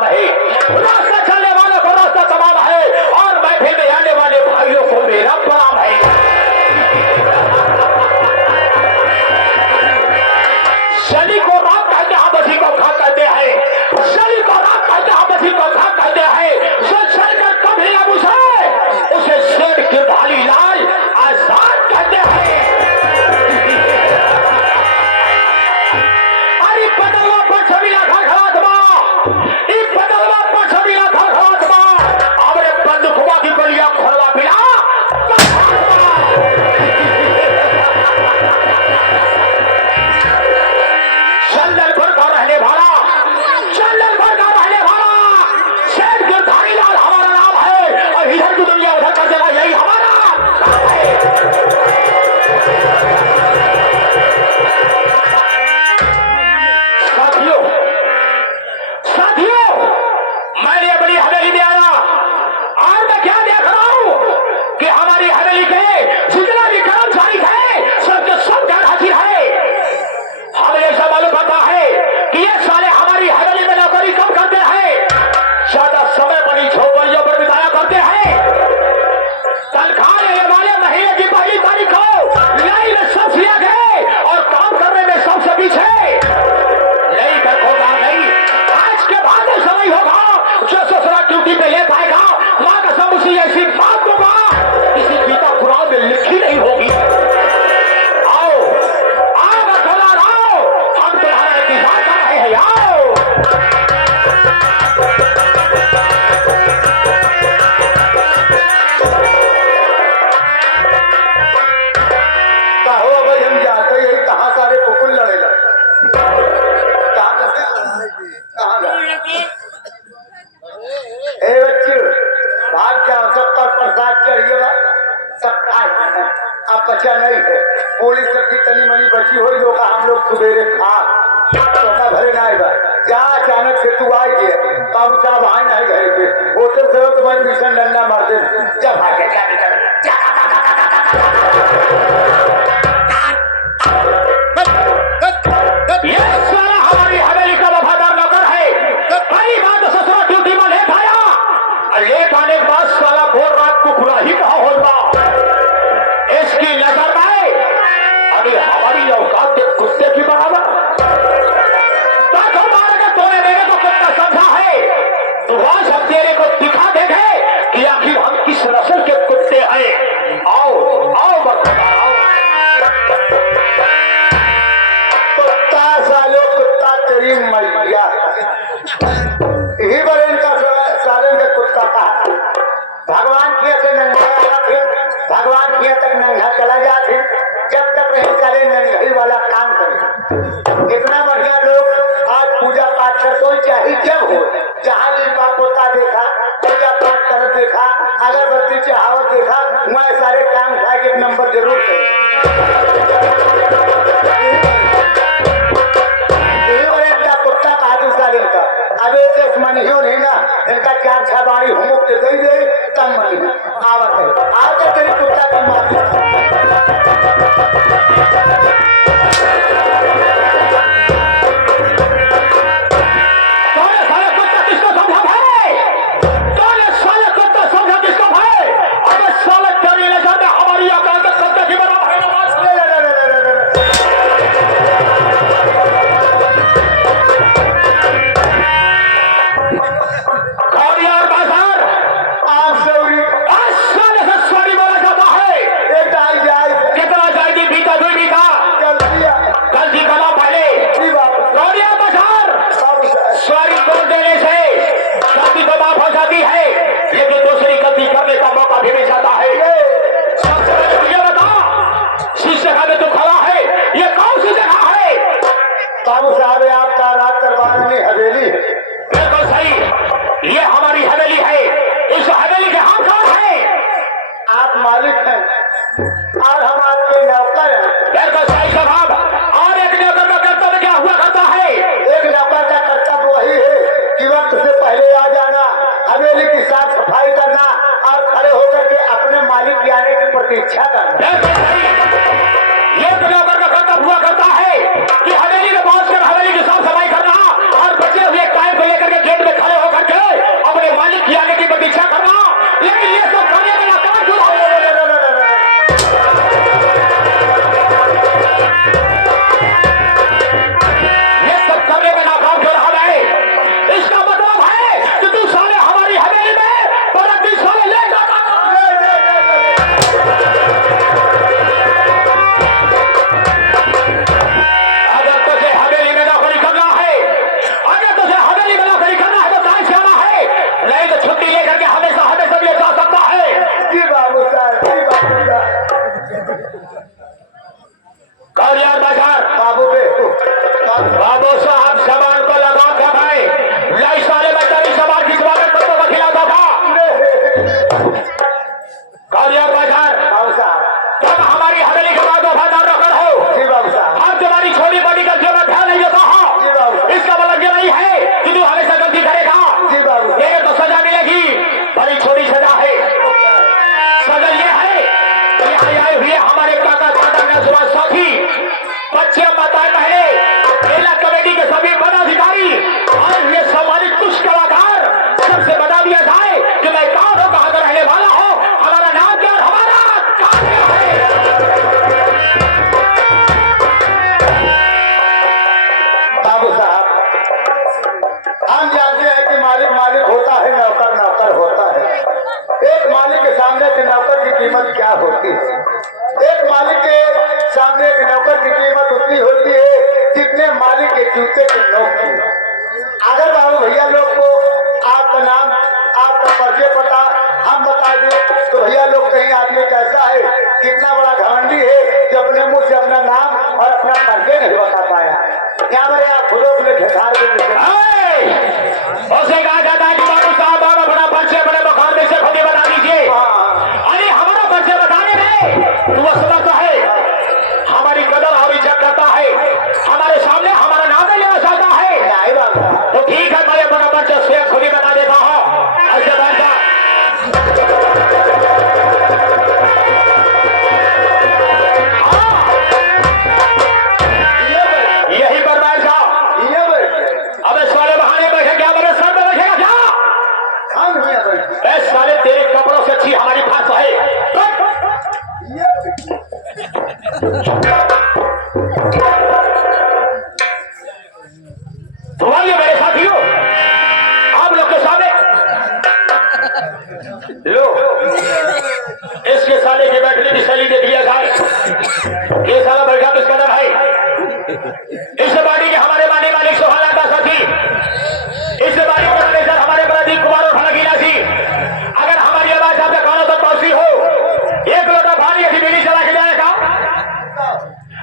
सलाम है। रास्ता चलने वालों को रास्ता तमाम है और महफिल में आने वाले भाइयों को मेरा प्रणाम है। शनि को रात कहते हैं, बसी को खा कहते हैं। शनि को रात कहते हैं, बसी को खा कहते हैं। जो चलकर कभी अब उसे शेर की ढाली लाल आजाद कहते हैं। अरे बदलवा पछड़िया खड़खड़ातवा, ई बदलवा पछड़िया खड़खड़ातवा, हमरे बंदूकवा की गोलियां खोलवा मिला। चंदनपुर का रहने वाला, चंदनपुर का रहने वाला शेर की ढाली लाल हमारा नाम है और इधर की दुनिया उधर कर देना यही हमारा काम है। साथियों, मैंने अपनी हवेली में आया और मैं क्या देख रहा हूं कि हमारी हवेली के जितना भी कर्मचारी थे सबके सब घर हाजिर है। हमें ऐसा मालूम पड़ता है कि ये साले हमारी हवेली में नौकरी कम करते हैं, ज्यादा समय बड़ी झोपड़ियों पर बिताया करते हैं। तनख्वाह लेने वाले महीने की पहली तारीख को लाइन में सबसे आगे और काम करने में सबसे पीछे। नहीं होगा नहीं, आज के बाद ऐसा नहीं होगा। जो ससुरा ड्यूटी पे ले पाएगा मां का सब उसी ऐसी बात होगा किसी गीता कुरान में लिखी नहीं होगी। आओ आओ खोला आओ, हम तुम्हारा इंतजार कर रहे हैं। आओ कहो भाई, हम जाते ही कहाँ सारे कुकुल लड़े लगे। भाग जाओ, सब पर प्रसाद चाहिए, सब खाए। अब बचा नहीं है, पुलिस सबकी तनी मनी बची हो जो का हम लोग सुबेरे खा तो भरे ना आएगा। क्या अचानक से तू आई गए, कब साहब आए नहीं गए थे, होटल से तुम्हारे भीषण डंडा मारते जब भागे हमारी हवेली का वफादार नौकर है। पहली बात तो ससुरा ड्यूटी में लेट आया और लेट आने के बाद साला भोर रात को खुला ही कहा होगा। इसकी नजर में अभी हमारी औकात के कुत्ते की बराबर। तोने मेरे को कुत्ता समझा है, तो वहां सब तेरे को दिखा देंगे कि आखिर हम किस नस्ल के कुत्ते हैं। आओ आओ बरकरार आओ। कुत्ता सालो कुत्ता तेरी मैया, यही बार इनका सालन का कुत्ता कहा। भगवान किया से नंगा थे, भगवान किया तक नंगा चला जाते, जब तक नहीं चले नंगाई वाला काम करे। इतना बढ़िया लोग आज पूजा पाठ कर कोई चाहे जब हो, जहाँ लिपा पोता देखा, पूजा पाठ कर देखा, अगरबत्ती चढ़ावत देखा, वहाँ सारे काम खा के नंबर जरूर करे। कुत्ता बहादुर सालन का अब एक मन ही नहीं ना, इनका चार छह बारी हुमुक दे दे तब मन आवत है। आज तेरी कुत्ता की माफी जूते की नोक। अगर बाबू भैया लोग को आपका नाम आपका परिचय पता हम बता दें तो भैया लोग कहीं आदमी कैसा है, कितना बड़ा घमंडी है जो अपने मुंह से अपना नाम और अपना परिचय नहीं बता पाया। क्या भाई आप खुद अपने घेसार के उसे कहा जाता है कि बाबू साहब आप अपना परिचय बड़े मुखारने से खुद ही बता दीजिए। अरे हमारा परिचय बताने में तू समझता है हमारी कदर और इज्जत करता है, हमारे सामने हमारा नाम नहीं लेना चाहता है। नहीं बाबा तो ठीक है, मैं अपना परिचय स्वयं खुद ही बता देता हूँ। ऐसे बैठा यही पर बैठ जाओ। अब इस वाले बहाने बैठे क्या मेरे सर पे बैठेगा क्या? ऐसे साले तेरे कपड़ों से अच्छी हमारी भाषा है। तो आइए मेरे साथियों, आप लोग के सामने लो इसके साले के बैठने की शैली देख लिया जाए। ये साला बैठा किस कदर है। इस बाड़ी के हमारे माने वाले सोहाना का साथी, इस बाड़ी के मैनेजर हमारे प्रदीप कुमार और फलकीला जी। अगर हमारी आवाज आपके कानों तक पहुंची हो, एक लोटा पानी ऐसी बीड़ी चला के जाएगा।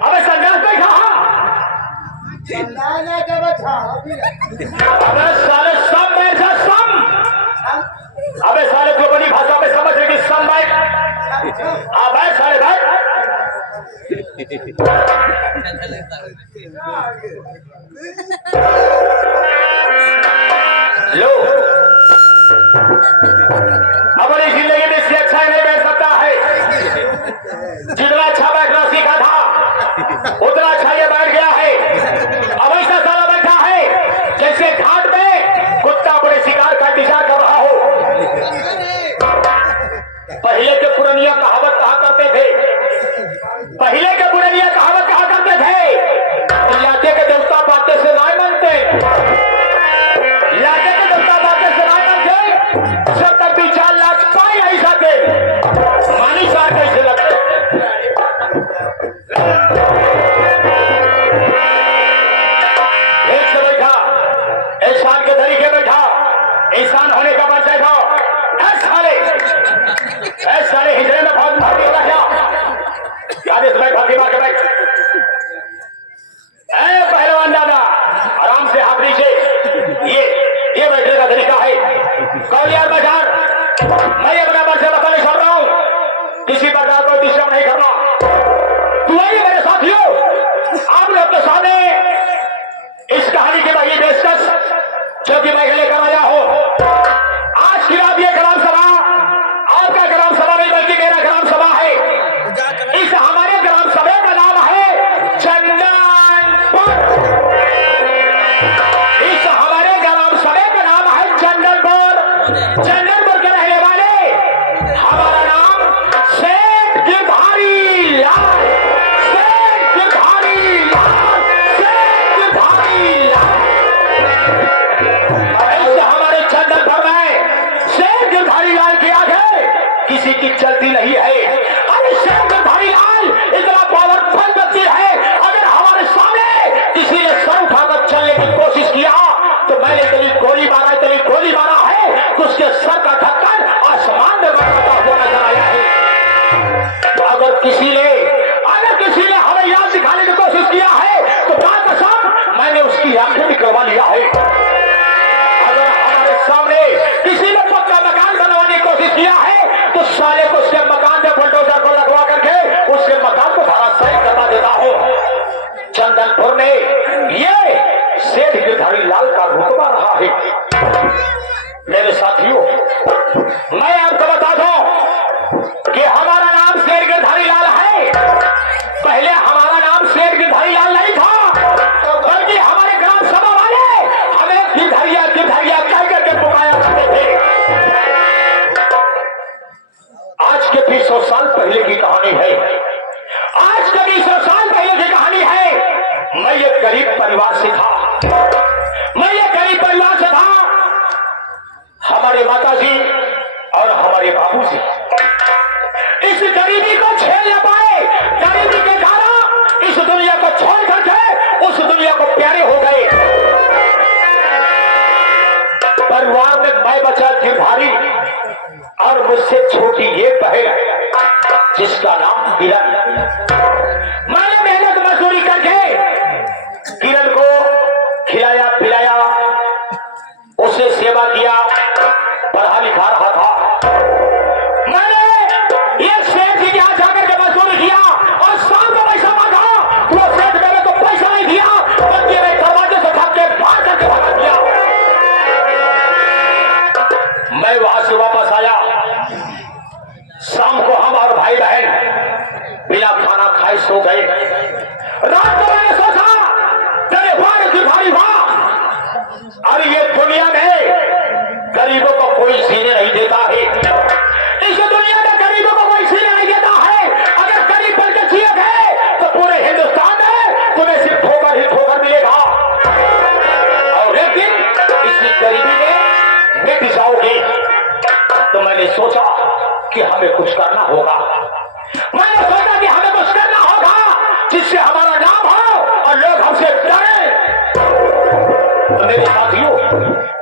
अबे संन्यास बैठा, अबे साले सब बैठा सम। अबे साले को बड़ी भाषा में समझ रहे कि सम बैठ। अबे साले बैठ। लो हमारी जिंदगी में इससे अच्छा ही नहीं बैठ सकता है। जितना अच्छा बैठना सीखा था उतना अच्छा ये बैठ गया है। अब ऐसा साला बैठा है जैसे घाट में कुत्ता बड़े शिकार का इंतजार कर रहा हो। पहले के पुरानिया कहावत कहा करते थे, पहले के पुरानिया कहावत कहा करते थे, लाते के देवता बातें से ना मानते, लाते के देवता बातें से ना मानते, जब तक भी 4 लाख पाए नहीं सकते मानी सार कैसे लगते। एक से बैठा इंसान के तरीके बैठा, इंसान होने का परिचय था। साले हिजड़े में बहुत भारी होगा क्या? याद है तुम्हें भागी मार के बैठ। पहलवान दादा आराम से हाथ नीचे, ये बैठने का तरीका है। कौलियार बाजार मैं ये बराबर से बताने चल रहा हूँ, किसी प्रकार को डिस्टर्ब नहीं करना। तू आइए मेरे साथियों, आप लोग के सामने इस कहानी की वही पेशकश जो कि मैं लेकर आया हूँ। आज की रात ये ग्राम सभा आपका ग्राम सभा नहीं बल्कि मेरा ग्राम सभा है। इस हमारे ग्राम सभा का नाम है चंदनपुर। इस हमारे ग्राम सभा का नाम है चंदनपुर। चंदनपुर के रहने वाले हमारा नाम सेठ गिरधारी लाल, सेठ गिरधारी लाल, सेठ गिरधारी लाल। हमारे चंदनपुर में सेठ गिरधारी लाल के आगे किसी की चलती नहीं है। अरे सेठ गिरधारी लाल इतना पावरफुल व्यक्ति है, अगर हमारे सामने किसी ने सर उठाकर चलने की कोशिश किया तो मैंने तेरी गोली मारा है, उसके सर का ढक्कन आसमान में बढ़ता हुआ नजर आया है। तो अगर किसी ने हमें याद दिखाने की कोशिश किया है तो बात कसम मैंने उसकी आंखें भी करवा लिया है। सामने किसी ने पक्का मकान बनवाने की कोशिश किया है तो साले को उसके मकान रहे जिसका नाम किरण। मैंने मेहनत मजदूरी करके किरण को खिलाया पिलाया, उससे सेवा किया, पढ़ा लिखा रहा था। मैंने ये सेठ जी के यहाँ जाकर के मजदूरी किया और शाम को पैसा मांगा, वो सेठ मेरे को पैसा नहीं दिया, बल्कि मेरे दरवाजे से धक्के मार करके भगा दिया। मैं वहां से वापस आया, शाम को हम और भाई बहन बिना खाना खाए सो गए। रात को मैंने सोचा तेरे भाई वाह, और ये दुनिया में गरीबों को कोई सीने नहीं देता है, इस दुनिया में गरीबों को कोई सीने नहीं देता है। अगर गरीब बन के जिए गए तो पूरे हिंदुस्तान में तुम्हें सिर्फ ठोकर ही ठोकर मिलेगा, और एक दिन इसी गरीबी में मिट जाओगे। तो मैंने सोचा कि हमें कुछ करना होगा, मैंने सोचा कि हमें कुछ करना होगा जिससे हमारा नाम हो और लोग हमसे डरे। तो मेरे साथियों,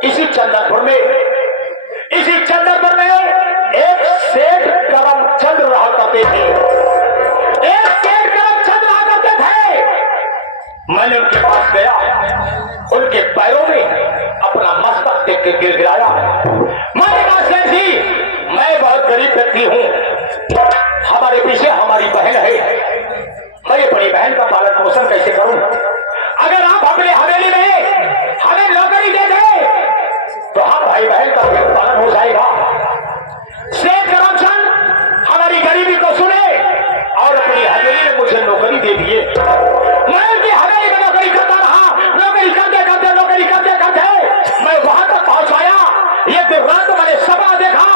इसी चंदनपुर में एक सेठ करमचंद रहा करते थे, मैंने उनके पास गया, उनके पैरों में अपना मस्तक देख के गिड़गिड़ाया। मैंने कहा सेठ जी, मैं बहुत गरीब व्यक्ति हूं, हमारे पीछे हमारी बहन है, मैं ये बड़ी बहन का पालन पोषण कैसे करूं? अगर आप अपने हवेली में हमें नौकरी दे दें तो हम भाई बहन का पेट पालन हो जाएगा। सेठ करमचंद हमारी गरीबी को सुने और अपनी हवेली में मुझे नौकरी दे दिए। मैं उनकी हवेली में नौकरी करता रहा, नौकरी करते मैं वहां तक पहुंच आया। ये दिन रात मैंने सपना देखा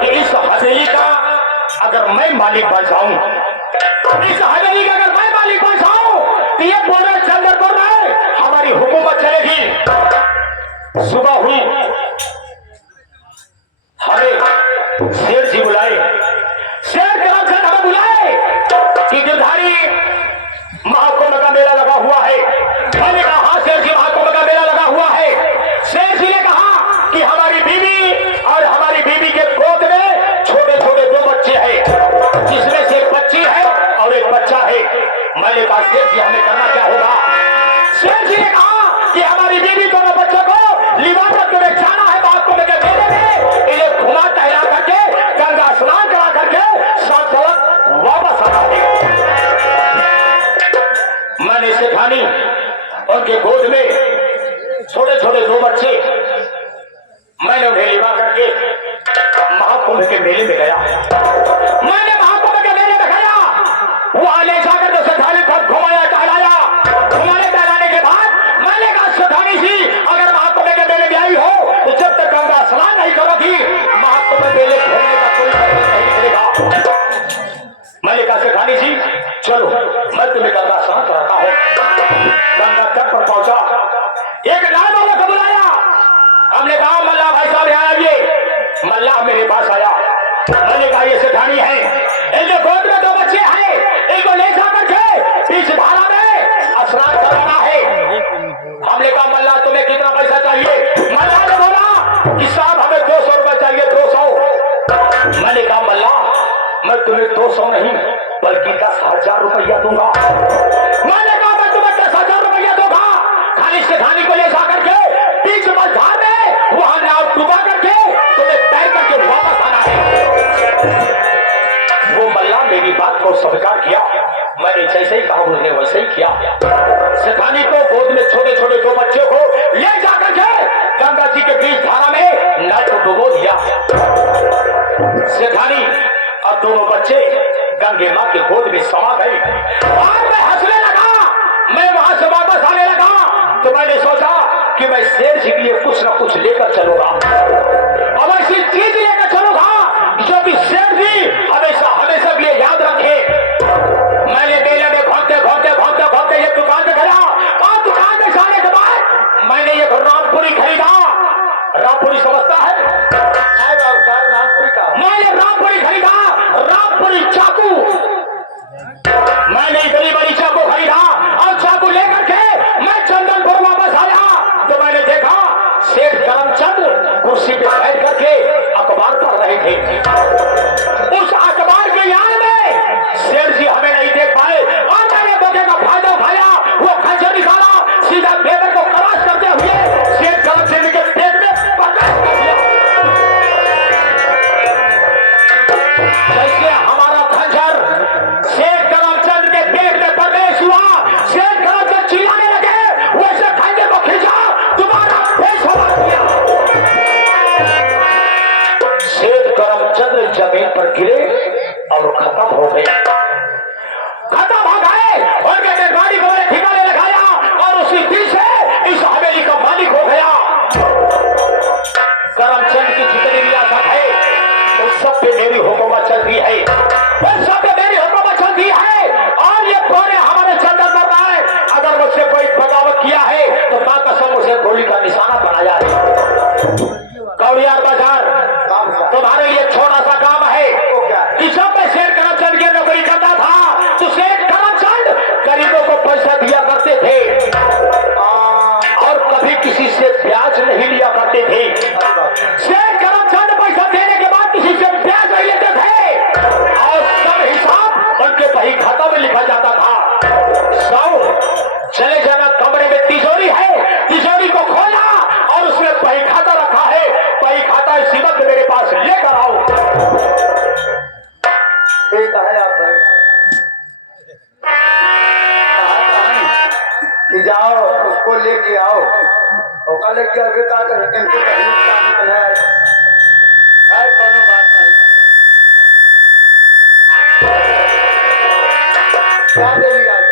कि इस हवेली का अगर मैं मालिक बन जाऊं, इस हवेली का अगर मैं मालिक बन जाऊं तो ये पूरे चंद्रपुर में हमारी हुकूमत चलेगी। सुबह हुई, हमें शेर जी बुलाए, शेर करमचंद हमें बुलाए कि गिरधारी महाकुंभ का मेला लगा हुआ है। मैंने कहा हाँ शेर जी, महाकुंभ का मेला लगा हुआ है। शेर जी ने कहा कि हमारी बीवी और हमारी बीवी के गोद में छोटे छोटे 2 बच्चे हैं, जिसमें से एक बच्ची है और एक बच्चा है। मैंने कहा शेर जी, हमें करना क्या होगा? शेर जी ने कहा कि हमारी बीवी दोनों बच्चों को लिबास तुम्हें जाना है महाकुंभ के मेले में, इन्हें घुमा टहला करके गंगा स्नान करा करके सात वापस आना है। मैंने सेठानी उनके गोद में छोटे छोटे 2 बच्चे, मैंने उन्हें लिवा करके महाकुंभ के मेले में गया। मैंने महाकुंभ के मेले में गया, वहां ले जाकर तो सेठानी को घुमाया टहलाया। घुमाने टहलाने के बाद मैंने कहा सेठानी जी, अगर महाकुंभ के मेले में आई हो तो जब तक गंगा स्नान नहीं करोगी महाकुंभ मेले खोलने का कोई नहीं मिलेगा। मैंने कहा सेठानी जी चलो, मैं तुम्हें गंगा स्नान कराता हूं। गंगा तट पर पहुंचा, एक लाल वाला को बुलाया। हमने कहा मल्ला भाई साहब यहाँ आइए। मल्ला मेरे पास आया, मैंने कहा ये सेठानी है, इनके गोद में 2 बच्चे हैं, इनको ले जाकर के बीच धारा में स्नान कराना है। हमने कहा मल्ला तुम्हें कितना पैसा चाहिए? मल्ला ने बोला कि साहब हमें 200 रुपए चाहिए, 200। मैंने कहा मल्ला, मैं तुम्हें 200 नहीं बल्कि 10,000 रुपया दूंगा। मैंने कहा मैं तुम्हें 10,000 रुपया दूंगा, खाली सेठानी को ले जाकर के बीच मझधार में वहां नाव डुबा करके तुम्हें तैर करके वापस आना है। वो मल्ला मेरी बात को स्वीकार किया, मैंने जैसे ही कहा उसने वैसे ही किया। सेठानी को गोद में छोटे छोटे 2 बच्चों को ले जाकर के गंगा जी के बीच धारा में नाव को डुबो दिया। सेठानी और दोनों बच्चे गंगे मां के गोद में समा गए। और मैं हंसने लगा, मैं वहां से वापस आने लगा तो मैंने सोचा कि मैं शेर जी के लिए कुछ ना कुछ लेकर चलूंगा, और ऐसी चीज लेकर चलूंगा जो कि शेर जी हमेशा हमेशा के लिए याद रखे। मैंने मेले में घूमते ये दुकान पे गया, और दुकान में जाने के बाद मैंने एक रामपुरी खरीदा। रामपुरी समझता है? मैंने रामपुरी खरीदा, रामपुरी चाकू। मैंने इतनी बड़ी चाकू खरीदा और चाकू लेकर के मैं चंदनपुर वापस आया तो मैंने देखा सेठ करमचंद कुर्सी पे बैठ करके अखबार पढ़ रहे थे। गोली का निशाना बनाया है। कौड़ियार बाजार तुम्हारे लिए छोटा सा काम है कि जब मैं शेर करमचंद की नौकरी करता था तो शेर करमचंद गरीबों को पैसा दिया करते थे और कभी किसी से ब्याज नहीं लिया करते थे। शेर करमचंद पैसा देने के बाद किसी से ब्याज नहीं लेते थे और सब हिसाब उनके बही खाता में लिखा जाता था। चले जाना, कमरे में तिजोरी है, तिजोरी को खोला और उसमें बही खाता रखा है, बही खाता इसी वक्त मेरे पास लेकर आओ। ठीक है आप कि जाओ उसको लेके आओ, ओका लेके अभी तक इनके है कोनो बात नहीं। क्या देवी आज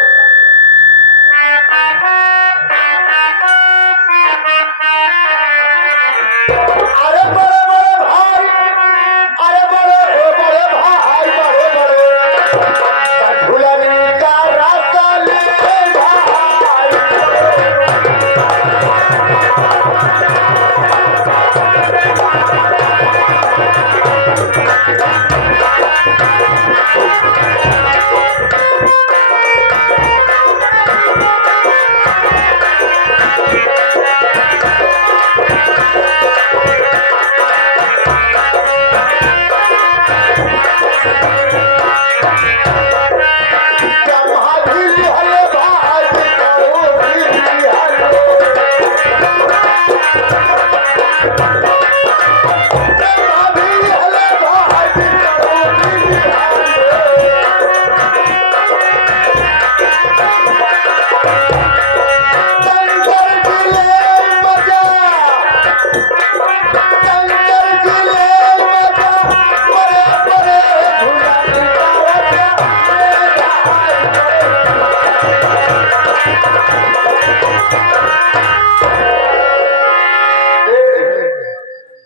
अरे बड़े बड़े भाई, अरे बड़े बड़े भाई, बड़े बड़े झूलने का रास्ता ले भाई।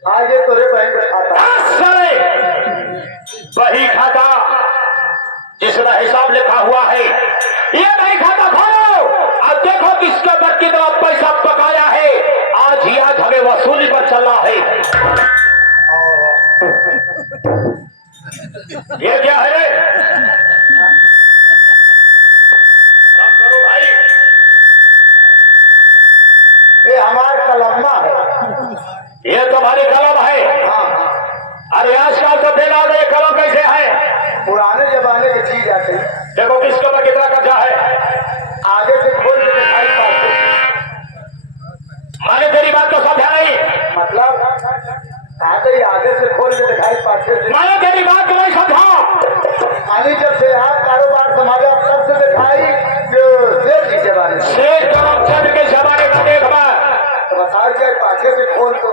आगे तोरे बहन का खाता बही खाता जिसका हिसाब लिखा हुआ है, ये बही खाता खोलो। अब देखो किसके ऊपर कितना पैसा पकाया है। आज ही आज हमें वसूली पर चलना है। ये क्या है रे? काम करो भाई। ये हमारा कलम्मा है। ये तुम्हारी कलम है? हाँ हाँ, अरे आजकल तो देखा ये कलम कैसे है? पुराने जमाने की चीज आती। देखो किसके ऊपर कितना कर्जा है। आगे से खोल के दिखाई पाते माने तेरी बात को समझा नहीं। मतलब आगे से खोल के दिखाई पाते माने तेरी बात को नहीं समझा। मानी जब से आप कारोबार संभाला तब से दिखाई जो शेर की जमाने में। शेर करमचंद के जमाने का देख बार तो बता क्या पाछे से खोल तो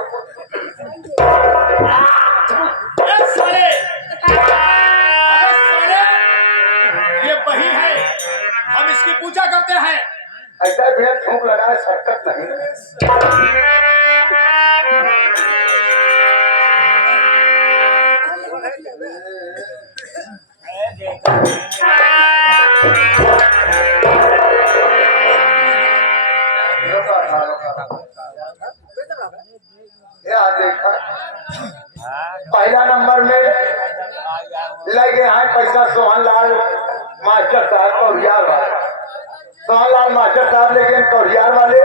ये वही है, हम इसकी पूजा करते हैं। ऐसा भी ठूक लगा शक्कत नहीं। पहला नंबर में लगे हैं पैसा सोहन लाल मास्टर साहब कौरियार वाले। सोहन लाल मास्टर साहब लेकिन कौरियार वाले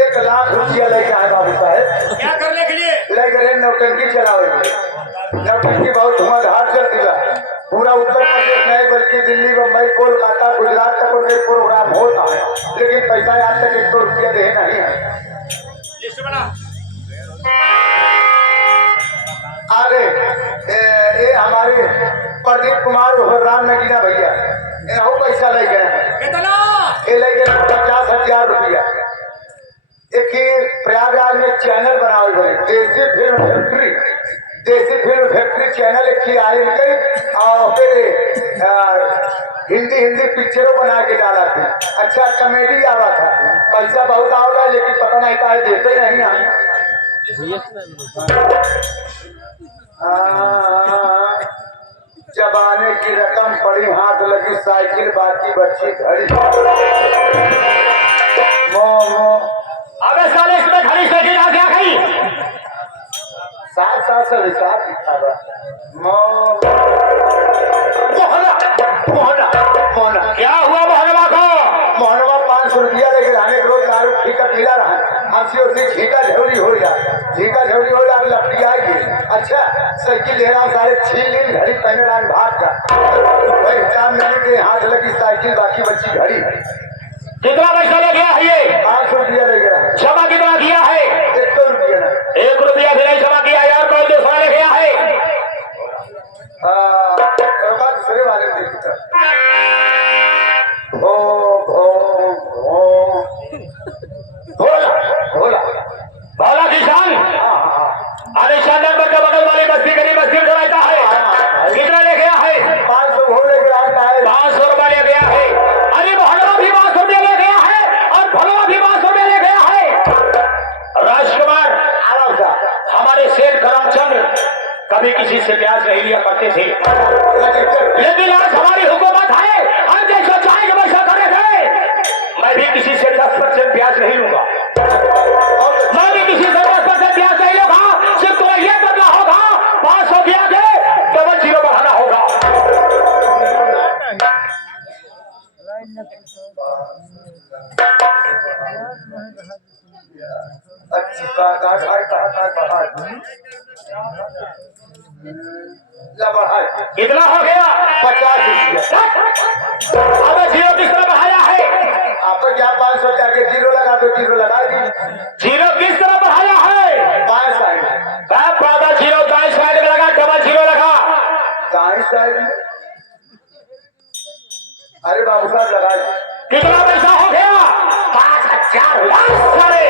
1 लाख रुपया लेके आए बाबू साहब। क्या करने के लिए? लेकर नौटंकी चलावे। नौटंकी बहुत धुआंधार चलती है। पूरा उत्तर प्रदेश नहीं बल्कि दिल्ली, मुंबई, कोलकाता, गुजरात तक उनके प्रोग्राम होता है, लेकिन पैसा आज तक 100 रुपया दे नहीं है। लिस्ट बना। आगे ये हमारे प्रदीप कुमार राम नगीना भैया इन्हों पैसा ले गए हैं। कितना? ये ले गए 50,000 रुपया। एक ही प्रयागराज में चैनल बनाए गए, देसी फिल्म फैक्ट्री। देसी फिल्म फैक्ट्री चैनल एक ही आई गई और फिर हिंदी पिक्चरों बना के डाला था। अच्छा कॉमेडी आवा था। पैसा बहुत आवा लेकिन पता नहीं था देते नहीं हम। जबाने की रकम पड़ी हाथ लगी साइकिल बाकी बच्ची घड़ी। अबे साले इसमें खड़ी साइकिल आ क्या गई? 700 हिसाब किताब मोहना मोहना मोहना क्या हुआ मोहनवा को? मोहनवा 500 रुपया लेके आने के रोज दारू ठीका मिला रहा हमसे उसी झीका झोरी हो जाए झीका झोरी हो जाए लपटी आएगी। अच्छा साइकिल ले रहा हूँ 6.5 घड़ी पहने रहा भाग जा भाई चार मिनट के हाथ लगी साइकिल बाकी बच्ची घड़ी। कितना पैसा ले गया है ये? 500 रुपया ले गया जमा कितना किया है? 100 रुपया ना 1 रुपया भी नहीं जमा किया यार। कौन दूसरा ले गया है? दूसरे वाले भो भो भो भोला भोला भोला किसान अरे शानदार पर का बगल वाली बस्ती गरीब बस्ती में रहता है। कितना ले गया है? 500 भोले के आता है 500 रुपया ले गया है। अरे भोला भी 500 रुपया ले गया है और भोला भी 500 रुपया ले गया है। राजकुमार आराम से हमारे सेठ करमचंद कभी किसी से ब्याज नहीं लिया करते थे, लेकिन आज हमारी हुकूमत है हम जैसा चाहेंगे वैसा करे थे। मैं भी किसी से 10% ब्याज नहीं लूंगा। मैं भी किसी से 10% ब्याज नहीं लूंगा। सिर्फ तुम्हें यह करना होगा 500 ब्याज है डबल 0 बढ़ाना होगा। कितना हो गया? 50 रुपया। अबे 0 किस तरह बढ़ाया है? आपको क्या 500 के आगे 0 लगा दो 0 लगा दी 0 किस तरह बढ़ाया है? 5 साइड पादा 0 दाएं साइड में लगा डबल 0 लगा। दाएं साइड में अरे बाबू साहब लगा दी। कितना पैसा हो गया? 5000 सारे